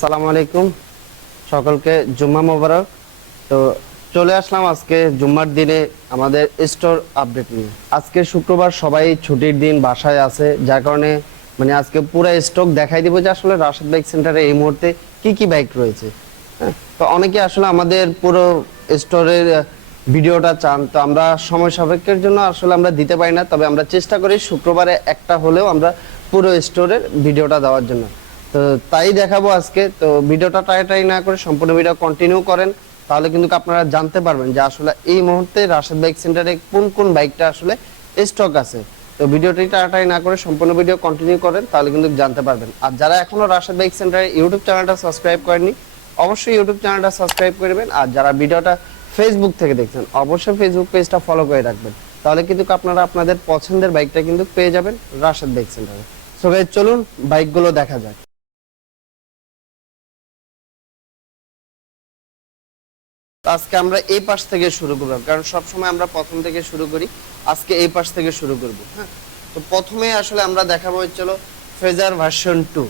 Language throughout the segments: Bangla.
আসসালামু আলাইকুম, সকলকে জুম্মা মোবারক। তো চলে আসলাম আজকে জুম্মার দিনে আমাদের স্টোর আপডেট নিয়ে। আজকে শুক্রবার, সবাই ছুটির দিন, বাসায় আছে, যার কারণে আজকে পুরো স্টক দেখাই দিব যে আসলে রাশেদ বাইক সেন্টারে এই মুহূর্তে কি কি বাইক রয়েছে। হ্যাঁ, তো অনেকে আসলে আমাদের পুরো স্টোরের ভিডিওটা চান, তো আমরা সময় সাপেক্ষের জন্য আসলে আমরা দিতে পারি না, তবে আমরা চেষ্টা করি শুক্রবারে একটা হলেও আমরা পুরো স্টোরের ভিডিওটা দেওয়ার জন্য। তো তাই দেখাবো আজকে। তো ভিডিওটা টাই না করে সম্পূর্ণ ভিডিও কন্টিনিউ করেন, তাহলে কিন্তু আপনারা জানতে পারবেন যে আসলে এই মুহূর্তে রাশেদ বাইক সেন্টারে কোন কোন বাইকটা আসলে স্টক আছে। তো ভিডিওটি টাই না করে সম্পূর্ণ ভিডিও কন্টিনিউ করেন, তাহলে কিন্তু জানতে পারবেন। আর যারা এখনো রাশেদ বাইক সেন্টারের ইউটিউব চ্যানেলটা সাবস্ক্রাইব করেননি, অবশ্যই ইউটিউব চ্যানেলটা সাবস্ক্রাইব করবেন। আর যারা ভিডিওটা ফেসবুক থেকে দেখছেন, অবশ্যই ফেসবুক পেজটা ফলো করে রাখবেন, তাহলে কিন্তু আপনারা আপনাদের পছন্দের বাইকটা কিন্তু পেয়ে যাবেন রাশেদ বাইক সেন্টারে। সো গাইস, চলুন বাইকগুলো দেখা যাক। আজকে আমরা এই পাশ থেকে শুরু করব, কারণ সব সময় আমরা প্রথম থেকে শুরু করি, আজকে এই পাশ থেকে শুরু করব। হ্যাঁ, তো প্রথমে আসলে আমরা দেখাবো হলো ফেজার ভার্সন 2।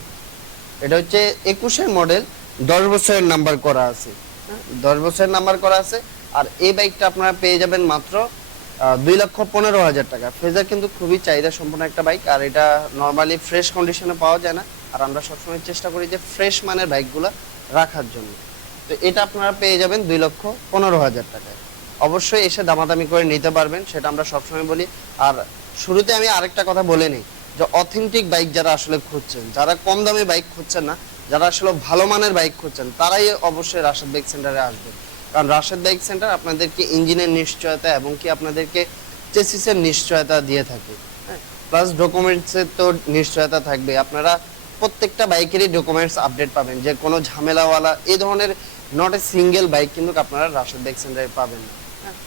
এটা হচ্ছে 21-এর মডেল, 10 বছরের নাম্বার করা আছে। হ্যাঁ, 10 বছরের নাম্বার করা আছে। আর এই বাইকটা আপনারা পেয়ে যাবেন মাত্র 2,15,000 টাকা। ফেজার কিন্তু খুবই চাহিদা সম্পন্ন একটা বাইক, আর এটা নর্মালি ফ্রেশ কন্ডিশনে পাওয়া যায় না, আর আমরা সবসময় চেষ্টা করি যে ফ্রেশ মানের বাইকগুলো রাখার জন্য। তো এটা আপনারা পেয়ে যাবেন 2,15,000 টাকায়। অবশ্যই এসে দামাদামি করে নিতে পারবেন, সেটা আমরা সবসময় বলি। আর শুরুতে আমি আরেকটা কথা বলে নিই, যে অথেন্টিক বাইক যারা আসলে খুঁজছেন, যারা কম দামি বাইক খুঁজছেন না, যারা আসলে ভালো মানের বাইক খুঁজছেন, তারাই অবশ্যই রাশেদ বাইক সেন্টারে আসবেন। কারণ রাশেদ বাইক সেন্টার আপনাদেরকে ইঞ্জিনের নিশ্চয়তা এবং কি আপনাদেরকে চেসিসের নিশ্চয়তা দিয়ে থাকে। হ্যাঁ, প্লাস ডকুমেন্টসের তো নিশ্চয়তা থাকবে। আপনারা প্রত্যেকটা বাইকেরই ডকুমেন্টস আপডেট পাবেন, যে কোনো ঝামেলাওয়ালা এই ধরনের নট এ সিঙ্গেল বাইক কিন্তু আপনারা রাশেদ বাইক সেন্টারে পাবেন না।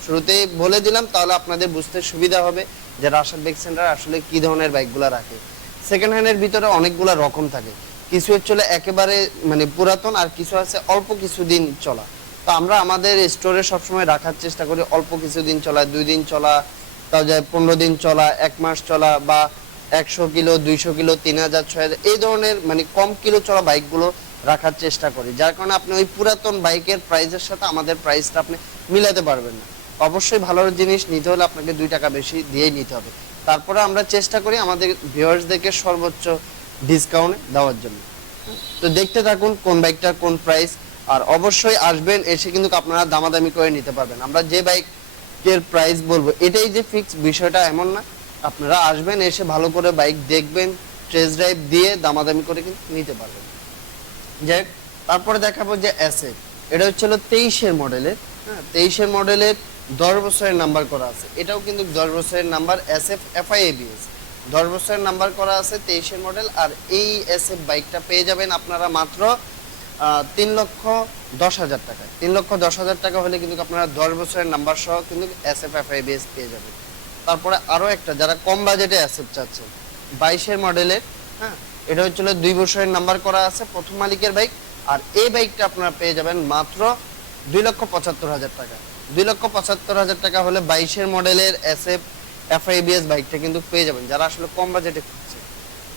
শুরুতেই বলে দিলাম, তাহলে আপনাদের বুঝতে সুবিধা হবে যে রাশেদ বাইক সেন্টার আসলে কি ধরনের বাইকগুলো রাখে। সেকেন্ড হ্যান্ডের ভিতরে অনেকগুলো রকম থাকে, কিছু চলে একেবারে পুরাতন, আর কিছু আছে অল্প কিছুদিন চলা। তো আমরা আমাদের স্টোরে সবসময় রাখার চেষ্টা করি অল্প কিছুদিন চলা, 2 দিন চলা, তাও যায় 15 দিন চলা, 1 মাস চলা, বা 100 কিলো, 200 কিলো, 3000, 6000 এই ধরনের কম কিলো চলা বাইকগুলো রাখার চেষ্টা করি, যার কারণে আপনি ওই পুরাতন বাইকের প্রাইসের সাথে আমাদের প্রাইসটা আপনি মিলাতে পারবেন না। অবশ্যই ভালো জিনিস নিতে হলে আপনাকে 2 টাকা বেশি দিয়েই নিতে হবে। তারপরে আমরা চেষ্টা করি আমাদের ভিউয়ার্সদেরকে সর্বোচ্চ ডিসকাউন্ট দেওয়ার জন্য। তো দেখতে থাকুন কোন বাইকটার কোন প্রাইস। আর অবশ্যই আসবেন, এসে কিন্তু আপনারা দামাদামি করে নিতে পারবেন। আমরা যে বাইকের প্রাইস বলবো এটাই যে ফিক্স, বিষয়টা এমন না। আপনারা আসবেন, এসে ভালো করে বাইক দেখবেন, টেস্ট ড্রাইভ দিয়ে দামাদামি করে কিন্তু নিতে পারবেন। যাই, তারপরে দেখাবো যে এসএফ। এটা হচ্ছে 23-এর মডেলের। হ্যাঁ, 23-এর মডেলের 10 বছরের নাম্বার করা আছে। এটাও কিন্তু 10 বছরের নাম্বার, এসএফ এফআই এবিএস 10 বছরের নাম্বার করা আছে, 23-এর মডেল। আর এই এসএফ বাইকটা পেয়ে যাবেন আপনারা মাত্র 3,10,000 টাকায়। 3,10,000 টাকা হলে কিন্তু আপনারা 10 বছরের নাম্বার সহ কিন্তু এসএফ এফআই এবিএস পেয়ে যাবেন। তারপরে আরো একটা, যারা কম বাজেটে এসএফ চাচ্ছেন, 22-এর মডেলের। হ্যাঁ, এটা হচ্ছে 2 বছরের নাম্বার করা আছে, প্রথম মালিকের বাইক। আর এই বাইকটা আপনারা পেয়ে যাবেন মাত্র 2,75,000 টাকা। 2,75,000 টাকা হলে 22-এর মডেলের এসএফ এফআইবিএস বাইকটা কিন্তু পেয়ে যাবেন, যারা আসলে কম বাজেটে খুঁজছে।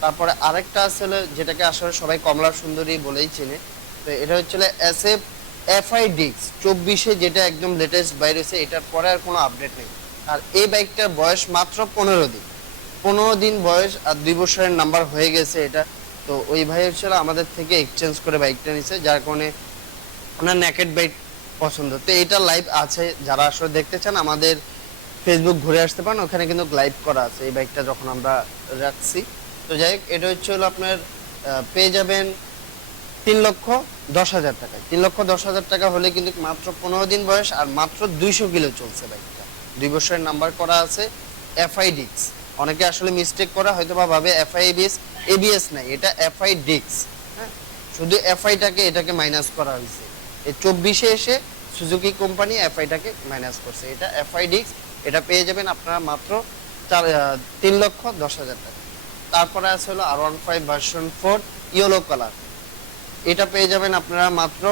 তারপরে আরেকটা আসলে, যেটাকে আসলে সবাই কমলার সুন্দরী বলেই চেনে, তো এটা হচ্ছে এসএফ এফআই ডিক্স 24-এ, যেটা একদম লেটেস্ট বাইরে হয়েছে, এটার পরে আর কোনো আপডেট নেই। আর এই বাইকটার বয়স মাত্র 15 দিন। 15 দিন বয়স, আর 2 বছরের নাম্বার হয়ে গেছে এটা। তো ওই ভাই হচ্ছিল আমাদের থেকে এক্সচেঞ্জ করে বাইকটা নিছে, যার কারণে ওনার নেকেড বাইক পছন্দ। তো এটা লাইভ আছে, যারা আসলে দেখতে চান আমাদের ফেসবুক ঘুরে আসতে পারেন, ওখানে কিন্তু লাইভ করা আছে এই বাইকটা যখন আমরা রাখছি। তো যাই হোক, এটা হচ্ছে আপনার পেয়ে যাবেন 3,10,000 টাকায়। 3,10,000 টাকা হলে কিন্তু মাত্র 15 দিন বয়স, আর মাত্র 200 কিলো চলছে বাইকটা। 2 বছরের নাম্বার করা আছে, এফআই ডিক্স। অনেকে আসলে মিস্টেক করা হয়তো বা ভাবে এফআই এবিএস, এবিএস নাই, এটা এফআই ডিক্স। হ্যাঁ, শুধু এফআইটাকে এটাকে মাইনাস করা হয়েছে। এই 24-এ এসে সুজুকি কোম্পানি এফআইটাকে মাইনাস করছে, এটা এফআই ডিক্স। এটা পেয়ে যাবেন আপনারা মাত্র 3,10,000 টাকা। তারপরে আছে হলো R15 ভার্সন 4 ইয়েলো কালার। এটা পেয়ে যাবেন আপনারা মাত্র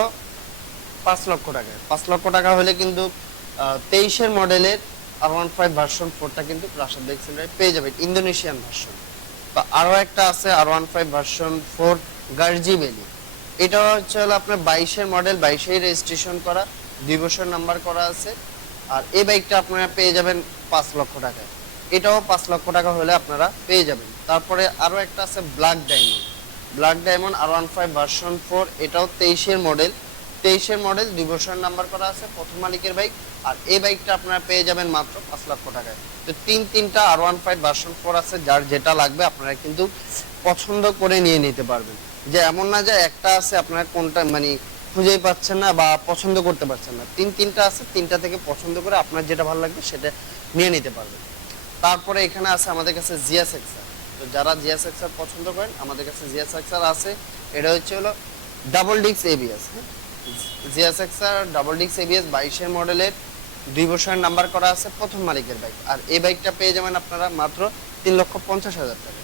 5 লক্ষ টাকায়। 5 লক্ষ টাকা হলে কিন্তু 23-এর মডেলের R15 ভার্সন 4টা কিন্তু রাশেদ বাইক সেন্টারে পেয়ে যাবেন, ইন্দোনেশিয়ান ভার্সন। তো আরো একটা আছে R15 ভার্সন 4 গার্জি ভ্যালি। এটা হচ্ছে হলো আপনার 22-এর মডেল, 22-এই রেজিস্ট্রেশন করা, 2 বছর নাম্বার করা আছে। আর এই বাইকটা আপনারা পেয়ে যাবেন 5 লক্ষ টাকায়। এটাও 5 লক্ষ টাকা হলে আপনারা পেয়ে যাবেন। তারপরে আরো একটা আছে black diamond. Black diamond R15 version 4, এটাও 23-এর মডেল। 23-এর মডেল, 2 বছর নাম্বার করা আছে, প্রথম মালিকের বাইক। আর এই বাইকটা আপনারা পেয়ে যাবেন মাত্র 5 লক্ষ টাকায়। তো তিনটা R15 ভার্সন 4 আছে, যার যেটা লাগবে আপনারা কিন্তু পছন্দ করে নিয়ে নিতে পারবেন। যে এমন না যে একটা আছে আপনারা কোনটা মানে খুঁজেই পাচ্ছেন না বা পছন্দ করতে পারছেন না, তিনটা আছে, তিনটা থেকে পছন্দ করে আপনার যেটা ভালো লাগবে সেটা নিয়ে নিতে পারবেন। তারপরে এখানে আছে আমাদের কাছে জিএস এক্সআর। তো যারা জিএস এক্সআর পছন্দ করেন, আমাদের কাছে জিএস এক্সআর আছে। এটা হচ্ছে হলো ডাবল ডিক্স এবিএস। হ্যাঁ, জিএস এক্সআর ডাবল ডিক্স এবিএস 22-এর মডেলের, 2 বছরের নাম্বার করা আছে, প্রথম মালিকের বাইক। আর এই বাইকটা পেয়ে যাবেন আপনারা মাত্র 3,50,000 টাকা।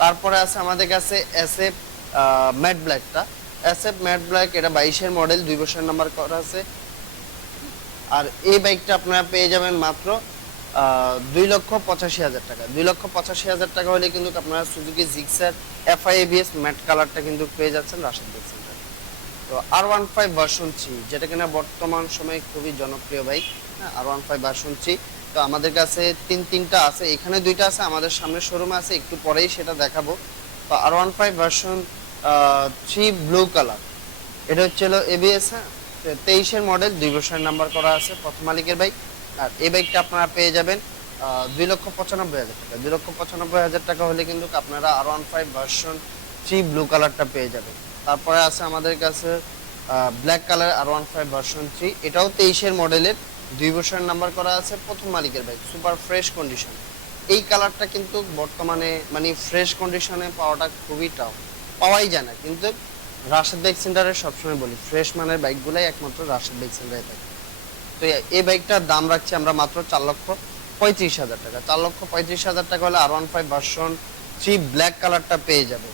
তারপরে আছে আমাদের কাছে এসএফ ম্যাট ব্ল্যাকটা। এসএফ ম্যাট ব্ল্যাক, এটা 22-এর মডেল, 2 বছরের নাম্বার করা আছে। আর এই বাইকটা আপনারা পেয়ে যাবেন মাত্র 2,85,000 টাকা। 2,85,000 টাকা হলে কিন্তু আপনারা সুজুকি জিক্সার FI-ABS ম্যাট কালারটা কিন্তু পেয়ে যাচ্ছেন রাশেদ বাইক সেন্টার। তো R15 ভার্সন 3, যেটা কিনা বর্তমান সময়ে খুবই জনপ্রিয় বাইক। হ্যাঁ, R15 ভার্সন 3। তো আমাদের কাছে তিনটা আছে, এখানে 2টা আছে, আমাদের সামনে শোরুমে আছে, একটু পরেই সেটা দেখাবো। তো R15 ভার্সন 3 ব্লু কালার, এটা হচ্ছে হলো ABS। হ্যাঁ, 23-এর মডেল, 2 বছরের নাম্বার করা আছে, প্রথম মালিকের বাইক। আর এই বাইকটা আপনারা পেয়ে যাবেন 2,95,000 টাকা। 2,95,000 টাকা হলে কিন্তু আপনারা R15 ভার্সন 3 ব্লু কালারটা পেয়ে যাবেন। তারপরে আছে আমাদের কাছে ব্ল্যাক কালার R15 ভার্সন 3, এটাও 23-এর মডেলের, 2 বছরের নাম্বার করা আছে, প্রথম মালিকের বাইক, সুপার ফ্রেশ কন্ডিশন। এই কালারটা কিন্তু বর্তমানে মানে ফ্রেশ কন্ডিশনে পাওয়াটা খুবই টাফ, পাওয়াই যায় না। কিন্তু রাশেদ বাইক সেন্টারে সবসময় বলি, ফ্রেশ মানের বাইকগুলাই একমাত্র রাশেদ বাইক সেন্টারে থাকে। তো এই বাইকটার দাম রাখছি আমরা মাত্র 4,35,000 টাকা। 4,35,000 টাকা হলে R15 ভার্সন 3 ব্ল্যাক কালারটা পেয়ে যাবে,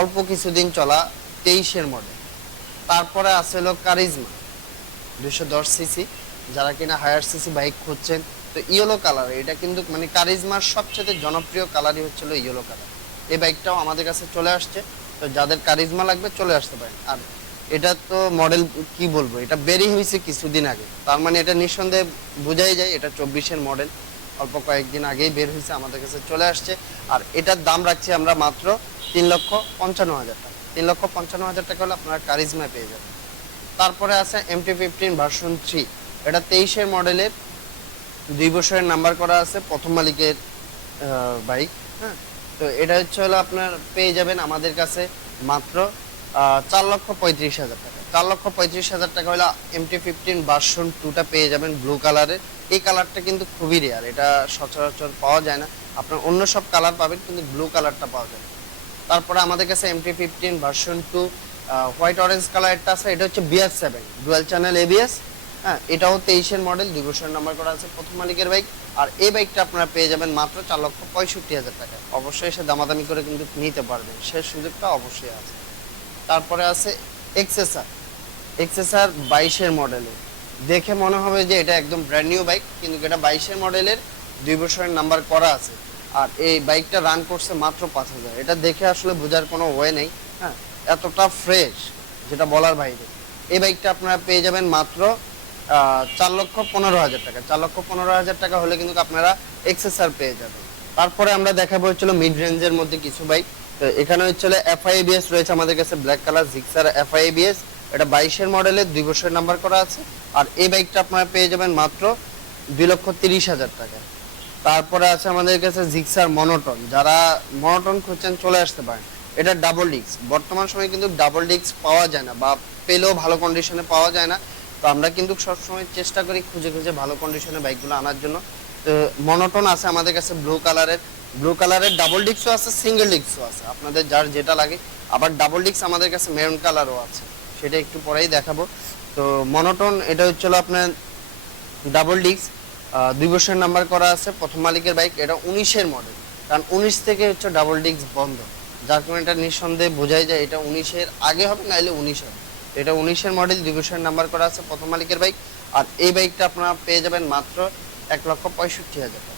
অল্প কিছুদিন চলা, 23-এর মডেল। তারপরে আছে হলো কারিজমা 210 সিসি, যারা কিনা হায়ার সিসি বাইক খুঁজছেন। তো ইয়েলো কালার, এটা কিন্তু মানে কারিজমার সবচেয়ে জনপ্রিয় কালারই হচ্ছিল ইয়েলো কালার। এই বাইকটাও আমাদের কাছে চলে আসছে। তো যাদের কারিজমা লাগবে চলে আসতে পারেন। আর এটা তো মডেল কি বলবো, এটা বেরিয়ে হয়েছে কিছুদিন আগে, তার মানে এটা নিঃসন্দেহে বোঝাই যায় এটা 24-এর মডেল, অল্প কয়েকদিন আগেই বের হয়েছে, আমাদের কাছে চলে আসছে। আর এটার দাম রাখছি আমরা মাত্র 3,55,000 টাকা। 3,55,000 টাকা হলে আপনারা কারিজমা পেয়ে যাবেন। তারপরে আছে MT-15 ভার্সন 3, এটা 23-এর মডেলের, 2 বছরের নাম্বার করা আছে, প্রথম মালিকের বাইক। হ্যাঁ, তো এটা হচ্ছে হলো আপনার পেয়ে যাবেন আমাদের কাছে মাত্র 4,35,000 টাকা। 4,35,000 টাকা হলে MT-15 ভার্সন 2টা পেয়ে যাবেন ব্লু কালারের। এই কালারটা কিন্তু খুবই রেয়ার, এটা সচরাচর পাওয়া যায় না। আপনার অন্য সব কালার পাবেন, কিন্তু ব্লু কালারটা পাওয়া যায় না। তারপরে আমাদের কাছে MT-15 ভার্সন 2 হোয়াইট অরেঞ্জ কালারটা আছে, এটা হচ্ছে BR7 ডুয়াল চ্যানেল ABS। হ্যাঁ, এটাও 23-এর মডেল, 2 বছরের নাম্বার করা আছে, প্রথম মালিকের বাইক। আর এই বাইকটা আপনারা পেয়ে যাবেন মাত্র 4,65,000 টাকা। অবশ্যই এসে দামাদামি করে কিন্তু নিতে পারবেন, সেই সুযোগটা অবশ্যই আছে। তারপরে আছে এক্সেসার 22-এর মডেলের, দেখে মনে হবে যে এটা একদম ব্র্যান্ড নিউ বাইক, কিন্তু এটা 22-এর মডেলের, 2 বছরের নাম্বার করা আছে। আর এই বাইকটা রান করছে মাত্র 5,000। এটা দেখে আসলে বোঝার কোনো ওয়ে নেই। হ্যাঁ, এতটা ফ্রেশ যেটা বলার বাইরে। এই বাইকটা আপনারা পেয়ে যাবেন মাত্র 4,15,000 টাকা। 4,15,000 টাকা হলে কিন্তু আপনারা এক্সেসার পেয়ে যাবেন। তারপরে আমরা দেখাবো হচ্ছিল মিড রেঞ্জের মধ্যে কিছু বাইক। তো এখানে হচ্ছিল FI-ABS রয়েছে আমাদের কাছে, ব্ল্যাক কালার জিক্সার FI-ABS, এটা 22-এর মডেলের, 2 বছরের নাম্বার করা আছে। আর এই বাইকটা আপনারা পেয়ে যাবেন মাত্র 2,30,000 টাকা। তারপরে আছে আমাদের কাছে জিক্সার মনোটন, যারা মনোটন খুঁজছেন চলে আসতে পারেন। এটা ডাবল ডিস্ক, বর্তমান সময়ে কিন্তু ডাবল ডিস্ক পাওয়া যায় না, বা পেলেও ভালো কন্ডিশনে পাওয়া যায় না। তো আমরা কিন্তু সবসময় চেষ্টা করি খুঁজে খুঁজে ভালো কন্ডিশনে বাইকগুলো আনার জন্য। তো মনোটন আছে আমাদের কাছে ব্লু কালারের ডাবল ডিস্কও আছে, সিঙ্গেল ডিস্কও আছে, আপনাদের যার যেটা লাগে। আবার ডাবল ডিস্ক আমাদের কাছে মেরুন কালারও আছে, সেটা একটু পরেই দেখাবো। তো মনোটন এটা হচ্ছিল আপনার ডাবল ডিস্ক, 2 বছরের নাম্বার করা আছে, প্রথম মালিকের বাইক। এটা 19-এর মডেল, কারণ 19 থেকে হচ্ছে ডাবল ডিস্ক বন্ধ, যার কারণে এটা নিঃসন্দেহে বোঝাই যায় এটা 19-এর আগে হবে, নাইলে 19 হবে। এটা 19-এর মডেল, 2 বছরের নাম্বার করা আছে, প্রথম মালিকের বাইক। আর এই বাইকটা আপনারা পেয়ে যাবেন মাত্র 1,65,000 টাকা।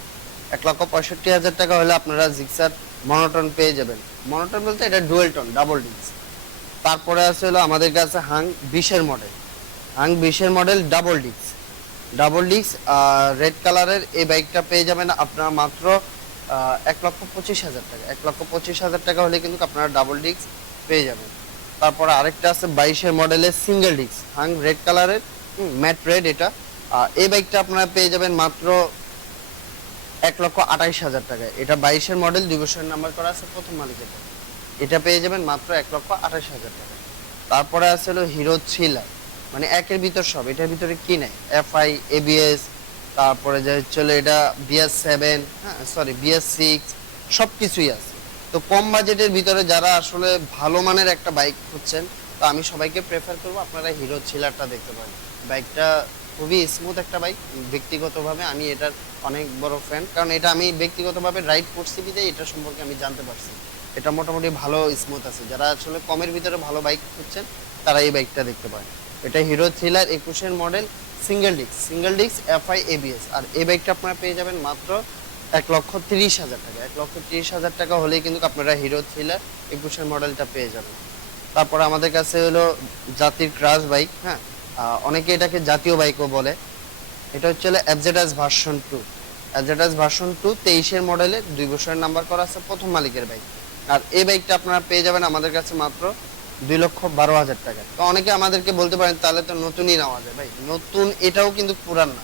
1,65,000 টাকা হলে আপনারা জিক্সার মনোটন পেয়ে যাবেন। মনোটন বলতে এটা ডুয়েল টোন ডাবল ডিস্ক। তারপরে আছে হলো আমাদের কাছে Hang 20-এর model, double disk red কালারের এই বাইকটা পেয়ে যাবেন আপনারা মাত্র 1,25,000 টাকা। 1,25,000 টাকা হলে কিন্তু আপনারা ডাবল ডিস্ক পেয়ে যাবেন। তারপরে আরেকটা আছে 22-এর মডেলের সিঙ্গেল ডিস্ক হাং রেড কালারের, ম্যাট রেড এটা। এই বাইকটা আপনারা পেয়ে যাবেন মাত্র 1,28,000 টাকায়। এটা 22-এর মডেল, 2 বছরের নাম্বার করা আছে, প্রথম মালিকের। এটা পেয়ে যাবেন মাত্র 1,28,000 টাকা। তারপরে আছে হলো হিরো থ্রিলার, মানে একের ভিতর সব, এটার ভিতরে কি নাই, এফআই, এবিএস, তারপরে যে চলে এটা BS7, হ্যাঁ সরি BS6, সব কিছুই আছে। তো কম বাজেটের ভিতরে যারা আসলে ভালো মানের একটা বাইক খুঁজছেন, তো আমি সবাইকে প্রেফার করবো আপনারা হিরো থ্রিলারটা দেখতে পারেন। বাইকটা খুবই স্মুথ একটা বাইক। ব্যক্তিগতভাবে আমি এটার অনেক বড় ফ্যান, কারণ এটা আমি ব্যক্তিগতভাবে রাইড করছি বিধায় এটা সম্পর্কে আমি জানতে পারছি। এটা মোটামুটি ভালো স্মুথ আছে। যারা আসলে কমের ভিতরে ভালো বাইক খুঁজছেন তারা এই বাইকটা দেখতে পারেন। এটা হিরো থ্রিলার 21-এর model, single disc FI ABS. আর এই বাইকটা আপনারা পেয়ে যাবেন মাত্র 1,30,000 টাকা। 1,30,000 টাকা হলেই কিন্তু আপনারা হিরো থ্রিলার 21-এর মডেলটা পেয়ে যাবেন। তারপরে আমাদের কাছে হলো জাতির ক্রাশ বাইক, হ্যাঁ অনেকে এটাকে জাতীয় বাইকও বলে। এটা হচ্ছে এফজেডএস ভার্সন 2, 23-এর মডেলে, 2 বছরের নাম্বার করা আছে, প্রথম মালিকের বাইক। আর এই বাইকটা আপনারা পেয়ে যাবেন আমাদের কাছে মাত্র 2,12,000 টাকা। তো অনেকে আমাদেরকে বলতে পারেন তাহলে তো নতুনই নেওয়া যায়। ভাই নতুন এটাও কিন্তু পুরান না,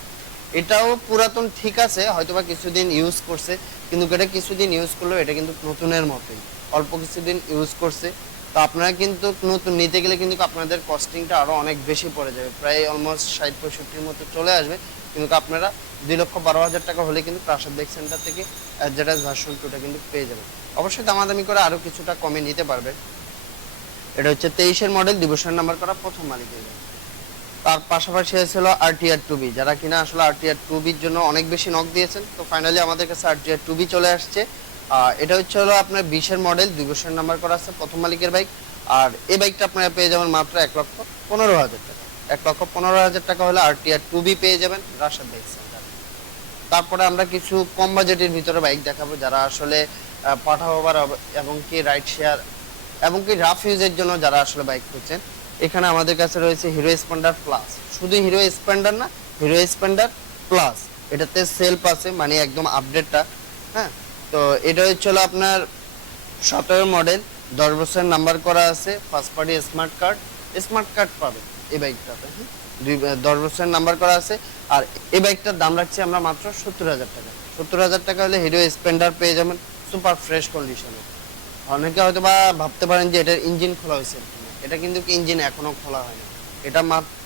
এটাও পুরাতন ঠিক আছে, হয়তোবা কিছুদিন ইউজ করছে, কিন্তু এটা কিছুদিন ইউজ করলেও এটা কিন্তু নতুনের মতোই, অল্প কিছুদিন ইউজ করছে। তো আপনারা কিন্তু নতুন নিতে গেলে কিন্তু আপনাদের কস্টিংটা আরো অনেক বেশি পড়ে যাবে, প্রায় অলমোস্ট 60-65-র মতো চলে আসবে। কিন্তু আপনারা 2,12,000 টাকা হলে কিন্তু প্রাসাদ বাইক সেন্টার থেকে এফজেডএস ভার্সন 2টা কিন্তু পেয়ে যাবেন। অবশ্যই দামাদামি করে আরো কিছুটা কমে নিতে পারবেন। এটা হচ্ছে 23-এর মডেল, 2 বছরের নাম্বার করা, প্রথম মালিকের। তার পাশাপাশি ছিল RTR 2B, যারা কিনা আসলে RTR 2Bর জন্য অনেক বেশি নক দিয়েছেন। তো ফাইনালি আমাদের কাছে RTR 2B চলে আসছে। এটা হচ্ছে হলো আপনার 20-এর মডেল, 2 বছরের নাম্বার করা আছে, প্রথম মালিকের বাইক। আর এই বাইকটা আপনারা পেয়ে যাবেন মাত্র 1,15,000 টাকা। 1,15,000 টাকা হলে RTR 2B পেয়ে যাবেন রাশাদ বাইক সেন্টার। তারপরে আমরা কিছু কম বাজেটের ভিতরে বাইক দেখাবো, যারা আসলে পাঠাবার এবং কি রাইড শেয়ার এবং কি রাফ ইউজের জন্য যারা আসলে বাইক খুঁজছেন। এখানে আমাদের কাছে রয়েছে হিরো স্প্লেন্ডার প্লাস, শুধু হিরো স্প্লেন্ডার না, হিরো স্প্লেন্ডার প্লাস। এটাতে সেলফ আছে, মানে একদম আপডেটটা। হ্যাঁ, তো এটা হচ্ছে আপনার 17 মডেল, 10 বছরের নাম্বার করা আছে, ফার্স্ট পার্টি স্মার্ট কার্ড পাবেন এই বাইকটাতে। হ্যাঁ, 10 বছরের নাম্বার করা আছে। আর এই বাইকটার দাম রাখছি আমরা মাত্র 70,000 টাকা। 70,000 টাকা হলে হিরো স্প্লেন্ডার পেয়ে যাবেন সুপার ফ্রেশ কন্ডিশনে। অনেকে হয়তো বা ভাবতে পারেন যে এটার ইঞ্জিন খোলা হয়েছে, এটা কিন্তু ইঞ্জিন এখনো খোলা হয়নি। এটা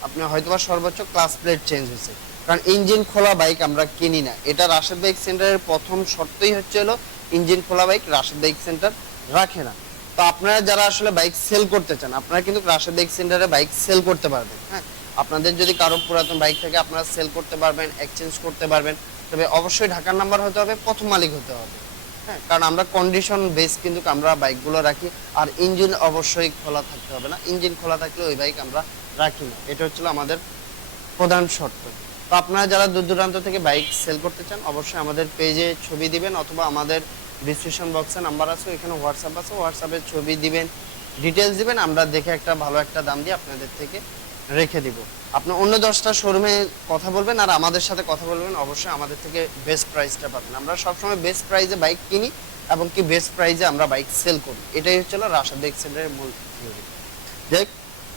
আপনি হয়তোবা সর্বোচ্চ ক্লাস প্লেট চেঞ্জ হয়েছে, কারণ ইঞ্জিন খোলা বাইক আমরা কিনি না। এটা রাশেদ বাইক সেন্টারের প্রথম শর্তই হচ্ছে হলো ইঞ্জিন খোলা বাইক রাশেদ বাইক সেন্টার রাখে না। তো আপনারা যারা আসলে বাইক সেল করতে চান, আপনারা কিন্তু রাশেদ বাইক সেন্টারে বাইক সেল করতে পারবেন। হ্যাঁ, আপনাদের যদি কারো পুরাতন বাইক থাকে আপনারা সেল করতে পারবেন, এক্সচেঞ্জ করতে পারবেন। তবে অবশ্যই ঢাকার নাম্বার হতে হবে, প্রথম মালিক হতে হবে। হ্যাঁ, কারণ আমরা কন্ডিশন বেস কিন্তু আমরা বাইকগুলো রাখি। আর ইঞ্জিন অবশ্যই খোলা থাকতে হবে না, ইঞ্জিন খোলা থাকলে ওই বাইক আমরা রাখি না। এটা হচ্ছিল আমাদের প্রধান শর্ত। তো আপনারা যারা দূর দূরান্ত থেকে বাইক সেল করতে চান অবশ্যই আমাদের পেজে ছবি দিবেন, অথবা আমাদের ডিসক্রিপশন বক্সে নাম্বার আছে, এখানে হোয়াটসঅ্যাপ আছে, হোয়াটসঅ্যাপে ছবি দিবেন, ডিটেলস দিবেন, আমরা দেখে একটা ভালো একটা দাম দিয়ে আপনাদের থেকে রেখে দিব। আপনি অন্য 10টা শোরুমে কথা বলবেন আর আমাদের সাথে কথা বলবেন, অবশ্যই আমাদের থেকে বেস্ট প্রাইসটা পাবেন। আমরা সবসময় বেস্ট প্রাইসে বাইক কিনি এবং কি বেস্ট প্রাইসে আমরা বাইক সেল করি। এটাই হচ্ছিল রাশাদ বাইক সেন্টারের মূল থিওরি। দেখ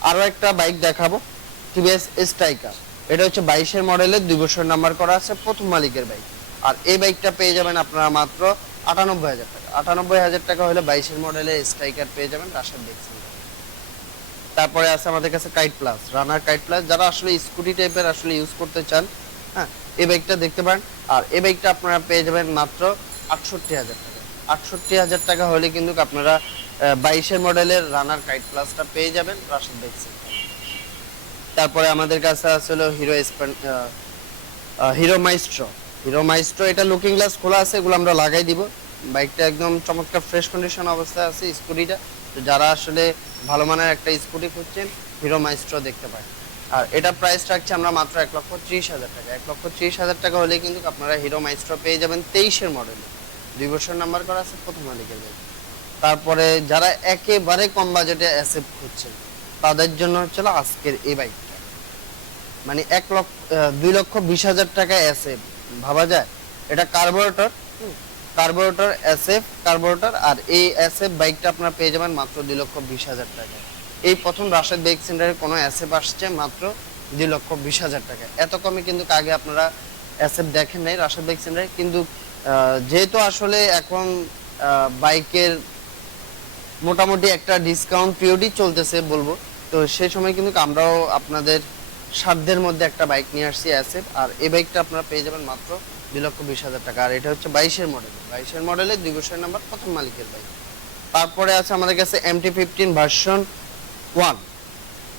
আরো একটা বাইক দেখাবো, টিভিএস স্ট্রাইকার। এটা হচ্ছে 22-এর মডেলের, 2 বছর নাম্বার করা আছে, প্রথম মালিকের বাইক। আর এই বাইকটা পেয়ে যাবেন আপনারা মাত্র 98,000 টাকা। 98,000 টাকা হলে 22-এর মডেলের স্ট্রাইকার পেয়ে যাবেন রাশাদ বাইক সেন্টার। তারপরে আছে আমাদের কাছে কাইট প্লাস, রানার কাইট প্লাস, যারা আসলে স্কুটি টাইপের আসলে ইউজ করতে চান, হ্যাঁ এই বাইকটা দেখতে পারেন। আর এই বাইকটা আপনারা পেয়ে যাবেন মাত্র 68,000 টাকা। 68,000 টাকা হলে কিন্তু আপনারা 22-এর মডেলের রানার কাইট প্লাসটা পেয়ে যাবেন রাশিদ বাইক সেন্টার। তারপরে আমাদের কাছে আসলে হিরো মাইস্ট্রো, এটা লুকিং গ্লাস খোলা আছে, এগুলো আমরা লাগাই দিব। বাইকটা একদম চমৎকার ফ্রেশ কন্ডিশন অবস্থায় আছে স্কুটিটা। তো যারা আসলে ভালো মানের একটা স্কুটি খুঁজছেন হিরো মাইস্ট্রো দেখতে পারেন। আর এটা প্রাইস রাখছি আমরা মাত্র 1,30,000 টাকা। 1,30,000 টাকা হলে কিন্তু আপনারা হিরো মাইস্ট্রো পেয়ে যাবেন 23-এর মডেলে, 2 বছর নাম্বার করা আছে, প্রথম মালিকের বাইক। তারপরে যারা একেবারে কম বাজেটে অ্যাসেপ্ট খুঁজছেন তাদের জন্য হচ্ছিল আজকের এই বাইকটা। মানে 2,20,000 টাকা অ্যাসেপ্ট ভাবা যায়। এটা কার্বোরেটর, কার্বোরেটর এসএফ কার্বোরেটর, আর এই এসএফ বাইকটা আপনারা পেয়ে যাবেন মাত্র 2,20,000 টাকায়। এই প্রথম রাশেদ বাইক সেন্টারে কোনো এসএফ আসছে মাত্র 2,20,000 টাকায়। এত কমে কিন্তু আগে আপনারা এসএফ দেখেন নাই রাশেদ বাইক সেন্টারে। কিন্তু যেহেতু আসলে এখন বাইকের মোটামুটি একটা ডিসকাউন্ট পিরিয়ডই চলতেছে বলবো, তো সেই সময় কিন্তু আমরাও আপনাদের সাধ্যের মধ্যে একটা বাইক নিয়ে আসছি এসএফ। আর এই বাইকটা আপনারা পেয়ে যাবেন মাত্র 2,20,000 টাকা। আর এটা হচ্ছে 22-এর মডেলের 2 বছরের নাম্বার, প্রথম মালিকের বাইক। তারপরে আছে আমাদের কাছে MT-15 ভার্সন 1।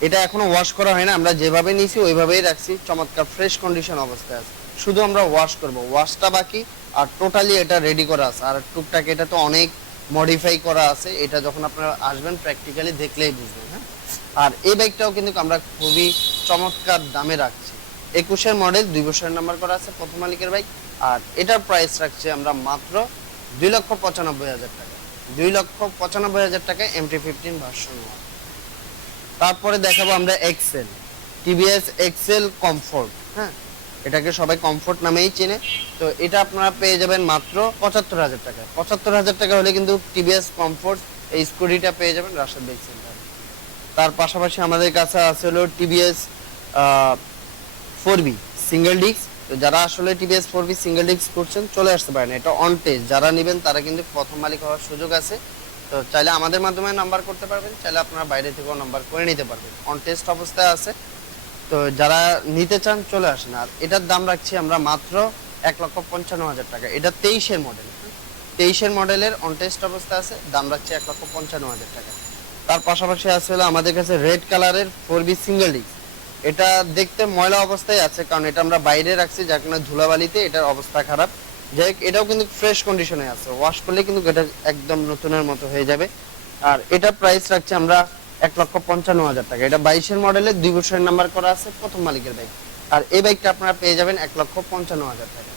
এটা এখনো ওয়াশ করা হয় না, আমরা যেভাবে নিয়েছি ওইভাবেই রাখছি, চমৎকার ফ্রেশ কন্ডিশন অবস্থায় আছে। শুধু আমরা ওয়াশ করব, ওয়াশটা বাকি, আর টোটালি এটা রেডি করা আছে। আর টুকটাক এটা তো অনেক মডিফাই করা আছে, এটা যখন আপনারা আসবেন প্র্যাকটিক্যালি দেখলেই বুঝবেন। হ্যাঁ, আর এই বাইকটাও কিন্তু আমরা খুবই চমৎকার দামে রাখছি। 21-এর মডেল, 2 বছরের নাম্বার করা আছে, প্রথম মালিকের বাইক। আর এটার প্রাইস রাখছি আমরা মাত্র 2,95,000 টাকা। 2,95,000 টাকায় MT-15 ভার্সন 1। তারপরে দেখাবো আমরা এক্সেল, টিভিএস এক্সেল কমফোর্ট। হ্যাঁ, এটাকে সবাই কমফোর্ট নামেই চেনে। তো এটা আপনারা পেয়ে যাবেন মাত্র 75,000 টাকায়। 75,000 টাকা হলে কিন্তু টিভিএস কমফোর্ট এই স্কুটিটা পেয়ে যাবেন রাশেদ বাইক সেন্টারে। তার পাশাপাশি আমাদের কাছে আছে হলো টিভিএস 4B সিঙ্গেল ডিস্ক। তো যারা আসলে টিভিএস 4B সিঙ্গেল ডিস্ক করছেন চলে আসতে পারেন, এটা অন টেস্ট। যারা নেবেন তারা কিন্তু প্রথম মালিক হওয়ার সুযোগ আছে। তো চাইলে আমাদের মাধ্যমে নাম্বার করতে পারবেন, চাইলে আপনারা বাইরে থেকেও নাম্বার করে নিতে পারবেন, অন টেস্ট অবস্থায় আছে। তো যারা নিতে চান চলে আসেন। আর এটার দাম রাখছি আমরা মাত্র 1,55,000 টাকা। এটা 23-এর মডেল, 23-এর মডেলের অন টেস্ট অবস্থা আছে, দাম রাখছি 1,55,000 টাকা। তার পাশাপাশি আছে হলো আমাদের কাছে রেড কালারের 4B সিঙ্গেল ডিস্ক। এটা দেখতে ময়লা অবস্থায় আছে, কারণ এটা আমরা বাইরে রাখছি, যার কারণে ধুলাবালিতে এটার অবস্থা খারাপ। যাই হোক, এটাও কিন্তু ফ্রেশ কন্ডিশনে আছে, ওয়াশ করলে কিন্তু এটা একদম নতুনের মতো হয়ে যাবে। আর এটা প্রাইস রাখছি আমরা 1,55,000 টাকা। এটা 22-এর মডেলের 2 বছরের নাম্বার করা আছে, প্রথম মালিকের বাইক। আর এই বাইকটা আপনারা পেয়ে যাবেন 1,55,000 টাকা।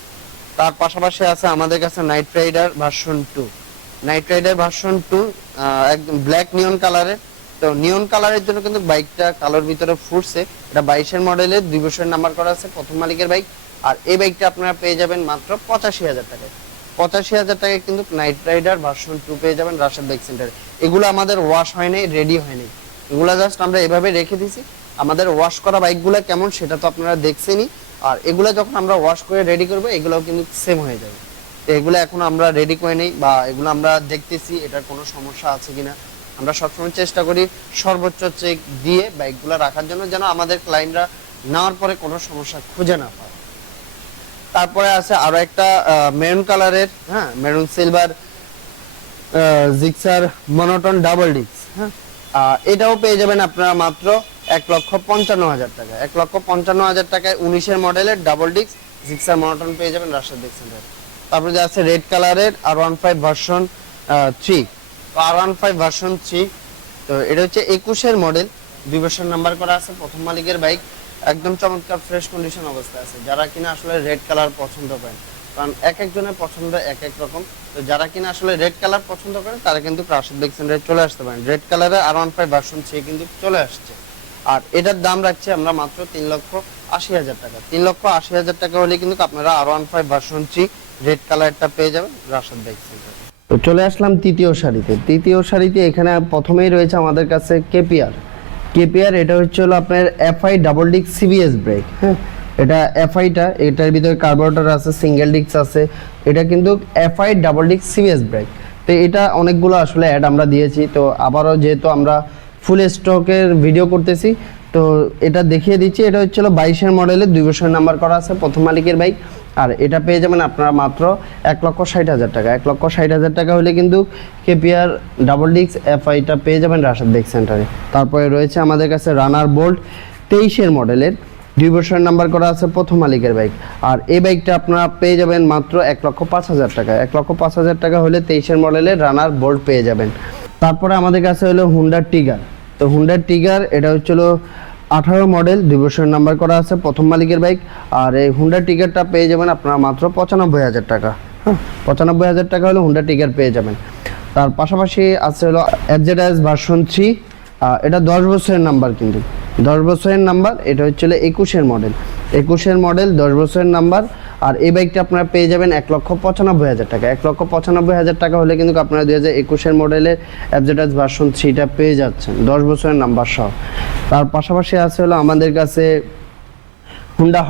তার পাশাপাশি আছে আমাদের কাছে night rider version 2। Night rider version 2 একদম ব্ল্যাক নিয়ন কালারের। তো নিয়ন কালারের জন্য কিন্তু বাইকটা কালোর ভিতরে ফুটছে। এটা 22-এর মডেলের 2 বছরের নাম্বার করা আছে, প্রথম মালিকের বাইক। আর এই বাইকটা আপনারা পেয়ে যাবেন মাত্র 85,000 টাকায়। 85,000 টাকায় কিন্তু নাইট রাইডার ভার্সন 2 পেয়ে যাবেন রাশেদ বাইক সেন্টারে। এগুলো আমাদের ওয়াশ হয় নাই, রেডি হয় নাই, এগুলো জাস্ট আমরা এভাবে রেখে দিয়েছি। আমাদের ওয়াশ করা বাইকগুলো কেমন সেটা তো আপনারা দেখছেনই। আর এগুলো যখন আমরা ওয়াশ করে রেডি করব এগুলোও কিন্তু সেম হয়ে যাবে। তো এগুলো এখন আমরা রেডি করে নেই, বা এগুলো আমরা দেখতেছি এটার কোনো সমস্যা আছে কিনা। আমরা সবসময় চেষ্টা করি সর্বোচ্চ চেক দিয়ে বাইকগুলো রাখার জন্য, যেন আমাদের ক্লায়েন্টরা নেওয়ার পরে কোনো সমস্যা খুঁজে না পায়। তারপরে আছে আরো একটা মেরুন কালারের, হ্যাঁ maroon silver Gixxer monotone double disc. হ্যাঁ, এটাও পেয়ে যাবেন আপনারা মাত্র 1,55,000 টাকা। 1,55,000 টাকায় 19-এর মডেলের ডাবল ডিস্ক জিক্সার মনোটন পেয়ে যাবেন রাশেদ বাইক সেন্টারে। তারপরে যে আছে রেড কালারের R15 ভার্সন 3। তো R15 ভার্সন 3, তো এটা হচ্ছে 21-এর মডেল, 2 বছর নাম্বার করা আছে, প্রথম মালিকের বাইক। একদম চমৎকার ফ্রেশ কন্ডিশন অবস্থায় আছে। যারা কিনা আসলে রেড কালার পছন্দ করেন, কারণ এক একজনের পছন্দ এক এক রকম, তো যারা কিনা আসলে রেড কালার পছন্দ করেন তারা কিন্তু রাশেদ বাইক সেন্টারে চলে আসতে পারেন। রেড কালারের R15 ভার্সন 3 কিন্তু চলে আসছে। আর এটার দাম রাখছি আমরা মাত্র 3,80,000 টাকা। 3,80,000 টাকা হলে কিন্তু আপনারা R15 ভার্সন 3 রেড কালারটা পেয়ে যাবেন রাশেদ বাইক সেন্টারে। তো চলে আসলাম তৃতীয় সারিতে। তৃতীয় সারিতে এখানে প্রথমেই রয়েছে আমাদের কাছে কেপিআর। এটা হচ্ছে হলো আপনার FI double disc CBS brake. হ্যাঁ, এটা এফআইটা, এটার ভিতরে কার্বোরেটর আছে, সিঙ্গেল ডিস্ক আছে। এটা কিন্তু FI double disc CBS brake. তো এটা অনেকগুলো আসলে অ্যাড আমরা দিয়েছি। তো আবারও যেহেতু আমরা ফুল স্টকের ভিডিও করতেছি, তো এটা দেখিয়ে দিচ্ছি। এটা হচ্ছে 22-এর মডেলের 2 বছরের নাম্বার করা আছে, প্রথম মালিকের বাইক। আর এটা পেয়ে যাবেন আপনারা মাত্র 1,60,000 টাকা। 1,60,000 টাকা হলে কিন্তু কেপিআর ডাবল ডিস্ক এফআইটা পেয়ে যাবেন রাশেদ বাইক সেন্টারে। তারপরে রয়েছে আমাদের কাছে রানার বোল্ট 23-এর মডেলের 2 বছরের নাম্বার করা আছে, প্রথম মালিকের বাইক। আর এই বাইকটা আপনারা পেয়ে যাবেন মাত্র 1,05,000 টাকা। 1,05,000 টাকা হলে 23-এর মডেলের রানার বোল্ট পেয়ে যাবেন। তারপরে আমাদের কাছে হলো হুন্ডা টিগার। তো হুন্ডা টিগার এটা হচ্ছিল 18 মডেল, 2 বছরের নাম্বার করা আছে, প্রথম মালিকের বাইক। আর এই হুন্ডা টিগারটা পেয়ে যাবেন আপনারা মাত্র 95,000 টাকা। হ্যাঁ, 95,000 টাকা হলে হুন্ডা টিগার পেয়ে যাবেন। তার পাশাপাশি আছে হলো FZS ভার্সন 3, এটা 10 বছরের নাম্বার, কিন্তু 10 বছরের নাম্বার, এটা হচ্ছে 21-এর মডেল, 21-এর মডেল, 10 বছরের নাম্বার। আর এই বাইকটা আপনারা পেয়ে যাবেন 1,95,000 টাকা। 1,95,000 টাকা হলে কিন্তু আপনারা 2021-এর মডেলের FZS ভার্সন 3টা পেয়ে যাচ্ছেন 10 বছরের নাম্বার সহ। তার পাশাপাশি আছে হলো আমাদের কাছে হুন্ডা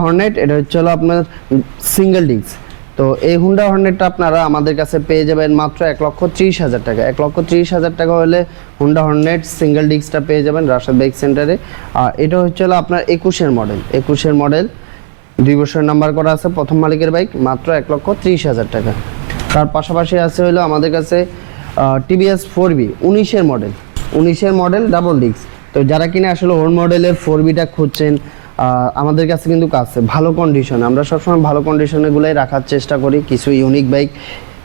হর্নেট, এটা হচ্ছে হলো আপনার সিঙ্গেল ডিস্ক। তো এই হুন্ডা হর্নেটটা আপনারা আমাদের কাছে পেয়ে যাবেন মাত্র 1,30,000 টাকা। 1,30,000 টাকা হলে হুন্ডা হর্নেট সিঙ্গেল ডিস্কটা পেয়ে যাবেন রাশেদ বাইক সেন্টারে। আর এটা হচ্ছে হলো আপনার 21-এর মডেল, 2 বছরের নাম্বার করা আছে, প্রথম মালিকের বাইক, মাত্র 1,30,000 টাকা। তার পাশাপাশি আছে হলো আমাদের কাছে TVS 4B 19-এর মডেল ডাবল ডিস্ক। তো যারা কিনা আসলে ওল্ড মডেলের 4Bটা খুঁজছেন, আমাদের কাছে কিন্তু আছে ভালো কন্ডিশন। আমরা সবসময় ভালো কন্ডিশনেগুলোই রাখার চেষ্টা করি। কিছু ইউনিক বাইক,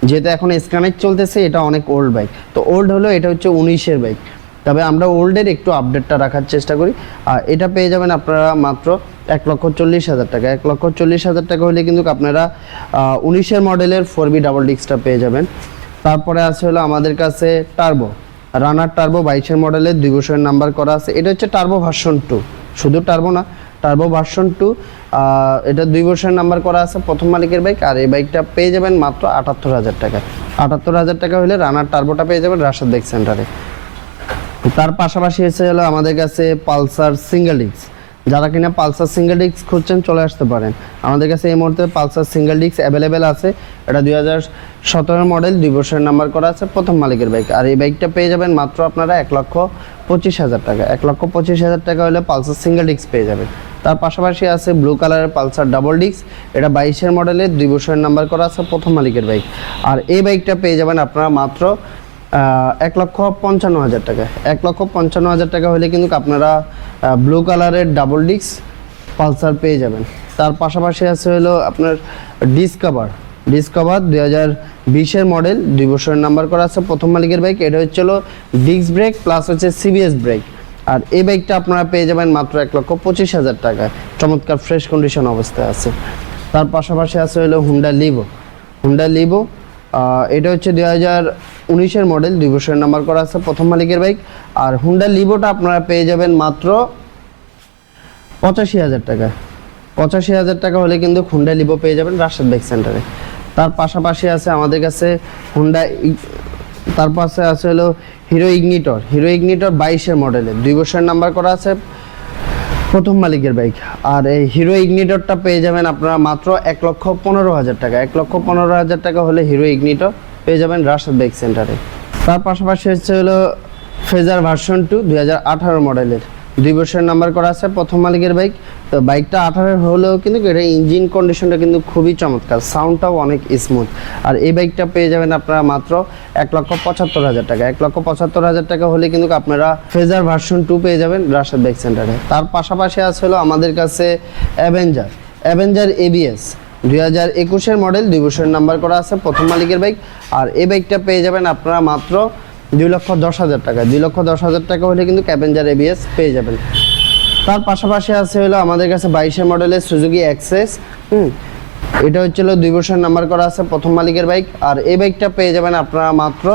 যেহেতু এখন স্কানেক্ট চলতেছে, এটা অনেক ওল্ড বাইক, তো ওল্ড হলো এটা হচ্ছে 19-এর বাইক, তবে আমরা ওল্ডের একটু আপডেটটা রাখার চেষ্টা করি। আর এটা পেয়ে যাবেন আপনারা মাত্র 1,40,000 টাকা। 1,40,000 টাকা হলে কিন্তু আপনারা 19-এর মডেলের 4B ডাবল ডিস্কটা পেয়ে যাবেন। তারপরে আছে হলো আমাদের কাছে রানার টার্বো 22-এর মডেলের, 2 বছরের নাম্বার করা আছে। এটা হচ্ছে টার্বো ভার্সন 2, শুধু টার্বো না, টার্বো ভার্সন 2, এটা 2 বছরের নাম্বার করা আছে, প্রথম মালিকের বাইক। আর এই বাইকটা পেয়ে যাবেন মাত্র 78,000 টাকা। 78,000 টাকা হলে রানার টার্বোটা পেয়ে যাবেন রাশেদ বাইক সেন্টারে। তার পাশাপাশি এসে হলো আমাদের কাছে পালসার সিঙ্গেল ডিস্ক। যারা কিনা পালসার সিঙ্গেল ডিস্ক খুঁজছেন চলে আসতে পারেন আমাদের কাছে। এই মুহূর্তে পালসার সিঙ্গেল ডিস্ক অ্যাভেলেবেল আছে। এটা 2017 মডেল, 2 বছরের নাম্বার করা আছে, প্রথম মালিকের বাইক। আর এই বাইকটা পেয়ে যাবেন মাত্র আপনারা 1,25,000 টাকা। 1,25,000 টাকা হলে পালসার সিঙ্গেল ডিস্ক পেয়ে যাবেন। তার পাশাপাশি আছে ব্লু কালারের পালসার ডাবল ডিস্ক, এটা 22-এর মডেলের, 2 বছরের নাম্বার করা আছে, প্রথম মালিকের বাইক। আর এই বাইকটা পেয়ে যাবেন আপনারা মাত্র 1,55,000 টাকা। 1,55,000 টাকা হলে কিন্তু আপনারা ব্লু কালারের ডাবল ডিস্ক পালসার পেয়ে যাবেন। তার পাশাপাশি আছে হলো আপনার ডিসকভার 2020-এর মডেল, 2 বছরের নাম্বার করা আছে, প্রথম মালিকের বাইক। এটা হচ্ছে হলো ডিস্ক ব্রেক প্লাস হচ্ছে CBS ব্রেক। আর এই বাইকটা আপনারা পেয়ে যাবেন মাত্র 1,25,000 টাকায়, চমৎকার ফ্রেশ কন্ডিশন অবস্থায় আছে। তার পাশাপাশি আছে হলো হুন্ডা লিভো, এটা হচ্ছে 2019-এর মডেল, 2 বছরের নাম্বার করা আছে, প্রথম মালিকের বাইক। আর হুন্ডা লিভোটা আপনারা পেয়ে যাবেন মাত্র 85,000 টাকা। 85,000 টাকা হলে কিন্তু হুন্ডা লিভো পেয়ে যাবেন রাশেদ বাইক সেন্টারে। তার পাশাপাশি আছে আমাদের কাছে তার পাশে আছে হলো হিরো ইগনিটর 22-এর মডেলের, 2 বছরের নাম্বার করা আছে, প্রথম মালিকের বাইক। আর এই হিরো ইগনিটরটা পেয়ে যাবেন আপনারা মাত্র 1,15,000 টাকা। 1,15,000 টাকা হলে হিরো ইগনিটর পেয়ে যাবেন রাশেদ বাইক সেন্টারে। তার পাশাপাশি হচ্ছে হলো ফেজার ভার্সন 2 2018 মডেলের, 2 বছরের নাম্বার করা আছে, প্রথম মালিকের বাইক। তো বাইকটা 18 হলেও কিন্তু এটা ইঞ্জিন কন্ডিশনটা কিন্তু খুবই চমৎকার, সাউন্ডটাও অনেক স্মুথ। আর এই বাইকটা পেয়ে যাবেন আপনারা মাত্র 1,75,000 টাকা। 1,75,000 টাকা হলে কিন্তু আপনারা ফেজার ভার্সন 2 পেয়ে যাবেন রাশেদ বাইক সেন্টারে। তার পাশাপাশি আছে হলো আমাদের কাছে অ্যাভেঞ্জার ABS 2021-এর মডেল, 2 বছরের নাম্বার করা আছে, প্রথম মালিকের বাইক। আর এই বাইকটা পেয়ে যাবেন আপনারা মাত্র 2,10,000 টাকা। 2,10,000 টাকা হলে কিন্তু অ্যাভেঞ্জার ABS পেয়ে যাবেন। তার পাশাপাশি আছে হলো আমাদের কাছে 22-এর মডেলের সুজুকি অ্যাক্সেস, এটা হচ্ছে 2 বছরের নাম্বার করা আছে, প্রথম মালিকের বাইক। আর এই বাইকটা পেয়ে যাবেন আপনারা মাত্র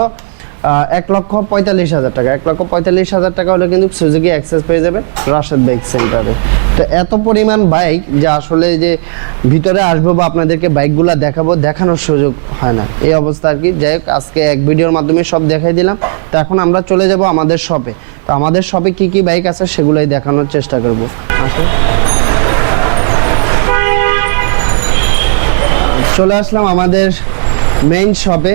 1,45,000 টাকা। 1,45,000 টাকা হলে কিন্তু সুজুকি অ্যাক্সেস পেয়ে যাবেন রাশেদ বাইক সেন্টারে। তো এত পরিমাণ বাইক যে আসলে যে ভিতরে আসবো বা আপনাদেরকে বাইকগুলো দেখানোর সুযোগ হয় না, এই অবস্থা আর কি। যাই হোক, আজকে এক ভিডিওর মাধ্যমে সব দেখাই দিলাম। তো এখন আমরা চলে যাব আমাদের শপে। তো আমাদের শপে কি কি বাইক আছে সেগুলোই দেখানোর চেষ্টা করব। চলে আসলাম আমাদের মেইন শপে।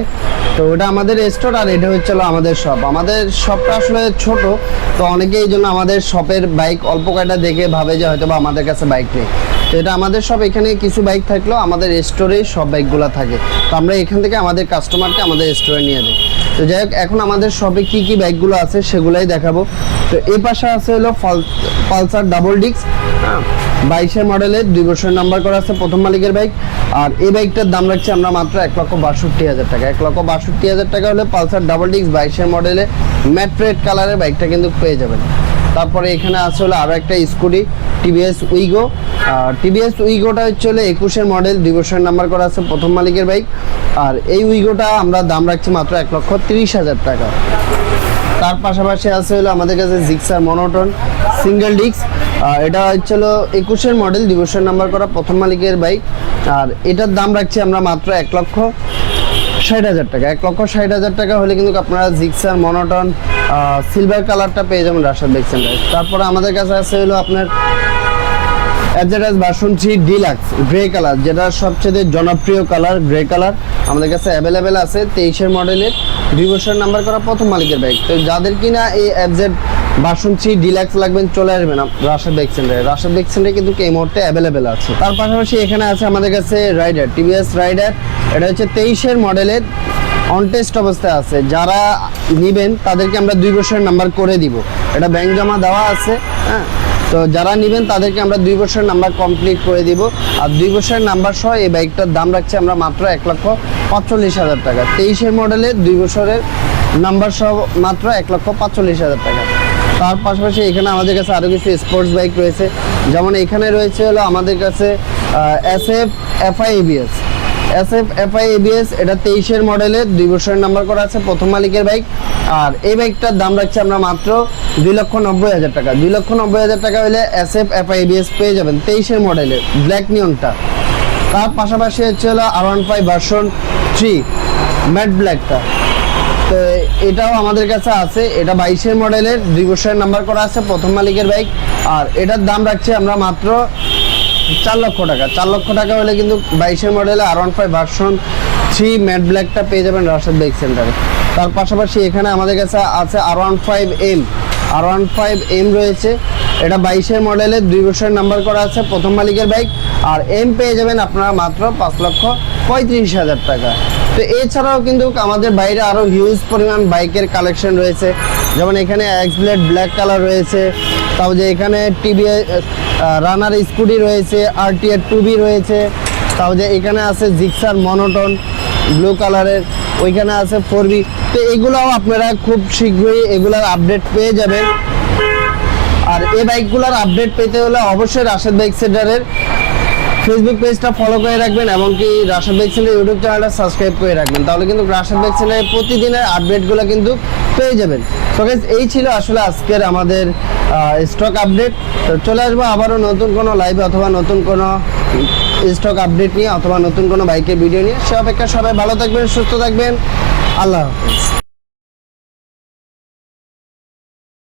তো ওটা আমাদের স্টোর আর এটা হচ্ছে আমাদের শপ। আমাদের শপটা আসলে ছোট, তো অনেকে এই জন্য আমাদের শপের বাইক অল্প কয়টা দেখে ভাবে যে হয়তো বা আমাদের কাছে বাইক নেই। তো এটা আমাদের শপ, এখানে কিছু বাইক থাকলেও আমাদের স্টোরেই সব বাইকগুলো থাকে। তো আমরা এখান থেকে আমাদের কাস্টমারকে আমাদের স্টোরে নিয়ে দিই। তো যাই হোক, এখন আমাদের শপে কি কি বাইকগুলো আছে সেগুলাই দেখাবো। তো এই পাশে আছে হলো পালসার ডাবল ডিস্ক, 22-এর মডেলের, 2 বছরের নাম্বার করা আছে, প্রথম মালিকের বাইক। আর এই বাইকটার দাম রাখছি আমরা মাত্র 1,62,000 টাকা। 1,62,000 টাকা হলে পালসার ডাবল ডিস্ক 22-এর মডেলে ম্যাট রেড কালারের বাইকটা কিন্তু পেয়ে যাবেন। তারপরে এখানে আছে হলো আরো একটা স্কুটি টিভিএস উইগো। টিভিএস উইগোটা হচ্ছে হলো 21-এর মডেল, 2 বছরের নাম্বার করা আছে, প্রথম মালিকের বাইক। আর এই উইগোটা আমরা দাম রাখছি মাত্র 1,30,000 টাকা। তার পাশাপাশি আছে হলো আমাদের কাছে জিক্সার মনোটন সিঙ্গেল ডিস্ক। এটা হচ্ছে হলো 21-এর মডেল, 2 বছরের নাম্বার করা, প্রথম মালিকের বাইক। আর এটার দাম রাখছি আমরা মাত্র 1,60,000 টাকা। 1,60,000 টাকা হলে কিন্তু আপনারা জিক্সার মনোটন সিলভার কালারটা পেয়ে যাবেন রাশাদ বাইক সেন্টারে। তারপরে আমাদের কাছে আছে হলো আপনার FZS version 3 deluxe grey colour, যেটা সবচেয়ে জনপ্রিয় কালার গ্রে কালার, আমাদের কাছে অ্যাভেলেবেল আছে। 23-এর মডেলের, 2 বছরের নাম্বার করা, প্রথম মালিকের বাইক। তো যাদের কিনা এই এফজেড ভার্সন 3 ডিলাক্স লাগবেন চলে আসবেন রাশাদ বাইক সেন্টারে। রাশাদ বাইক সেন্টারে কিন্তু এই মুহূর্তে অ্যাভেলেবেল আছে। তার পাশাপাশি এখানে আছে আমাদের কাছে রাইডার টিভিএস রাইডার। এটা হচ্ছে 23-এর মডেলের, অন টেস্ট অবস্থায় আছে। যারা নেবেন তাদেরকে আমরা 2 বছরের নাম্বার করে দিব, এটা ব্যাংক জমা দেওয়া আছে। হ্যাঁ, তো যারা নেবেন তাদেরকে আমরা 2 বছরের নাম্বার কমপ্লিট করে দিব। আর 2 বছরের নাম্বার সহ এই বাইকটার দাম রাখছি আমরা মাত্র 1,45,000 টাকা। 23-এর মডেলের 2 বছরের নাম্বার সহ মাত্র 1,45,000 টাকা। তার পাশাপাশি এখানে আমাদের কাছে আরও কিছু স্পোর্টস বাইক রয়েছে, যেমন এখানে রয়েছে হলো আমাদের কাছে SF FI ABS। SF FI ABS এটা 23-এর মডেলের, 2 বছরের নাম্বার করা আছে, প্রথম মালিকের বাইক। আর এই বাইকটার দাম রাখছি আমরা মাত্র 2,90,000 টাকা। 2,90,000 টাকা হলে SF FI ABS পেয়ে যাবেন 23-এর মডেলের ব্ল্যাক নিয়নটা। তার পাশাপাশি হচ্ছে হলো R15 ভার্সন 3 ম্যাট ব্ল্যাকটা, তো এটাও আমাদের কাছে আছে। এটা 22-এর মডেলের, 2 বছরের নাম্বার করা আছে, প্রথম মালিকের বাইক। আর এটার দাম রাখছি আমরা মাত্র 4 লক্ষ টাকা। 4 লক্ষ টাকা হলে কিন্তু 22-এর মডেলে R15 ভার্সন 3 ম্যাট ব্ল্যাকটা পেয়ে যাবেন রাশাদ বাইক সেন্টারে। তার পাশাপাশি এখানে আমাদের কাছে আছে R15M। R15M রয়েছে, এটা 22-এর মডেলের, 2 বছরের নাম্বার করা আছে, প্রথম মালিকের বাইক। আর এম পেয়ে যাবেন আপনারা মাত্র 5,35,000 টাকা। তো এছাড়াও কিন্তু আমাদের বাইরে আরও হিউজ পরিমাণ বাইকের কালেকশন রয়েছে, যেমন এখানে এক্সব্লেড ব্ল্যাক কালার রয়েছে, তাও যে এখানে টিভিএস রানার স্কুটি রয়েছে, RTR 2B রয়েছে, তাও যে এখানে আছে জিক্সার মনোটন ব্লু কালারের, ওইখানে আছে 4B। তো এগুলোও আপনারা খুব শীঘ্রই এগুলার আপডেট পেয়ে যাবেন। আর এই বাইকগুলোর আপডেট পেতে হলে অবশ্যই রাশাদ বাইক সেন্টারের ফেসবুক পেজটা ফলো করে রাখবেন এবং কি রাশাদ বাইক সেন্টার ইউটিউব চ্যানেলটা সাবস্ক্রাইব করে রাখবেন, তাহলে কিন্তু রাশাদ বাইক সেন্টারের প্রতিদিনের আপডেটগুলো কিন্তু পেয়ে যাবেন। তো গাইস, এই ছিল আসলে আজকের আমাদের স্টক আপডেট। তো চলে আসবো আবারও নতুন কোনো লাইভে অথবা নতুন কোনো স্টক আপডেট নিয়ে অথবা নতুন কোনো বাইকের ভিডিও নিয়ে। সে অপেক্ষা সবাই ভালো থাকবেন, সুস্থ থাকবেন। আল্লাহ হাফেজ।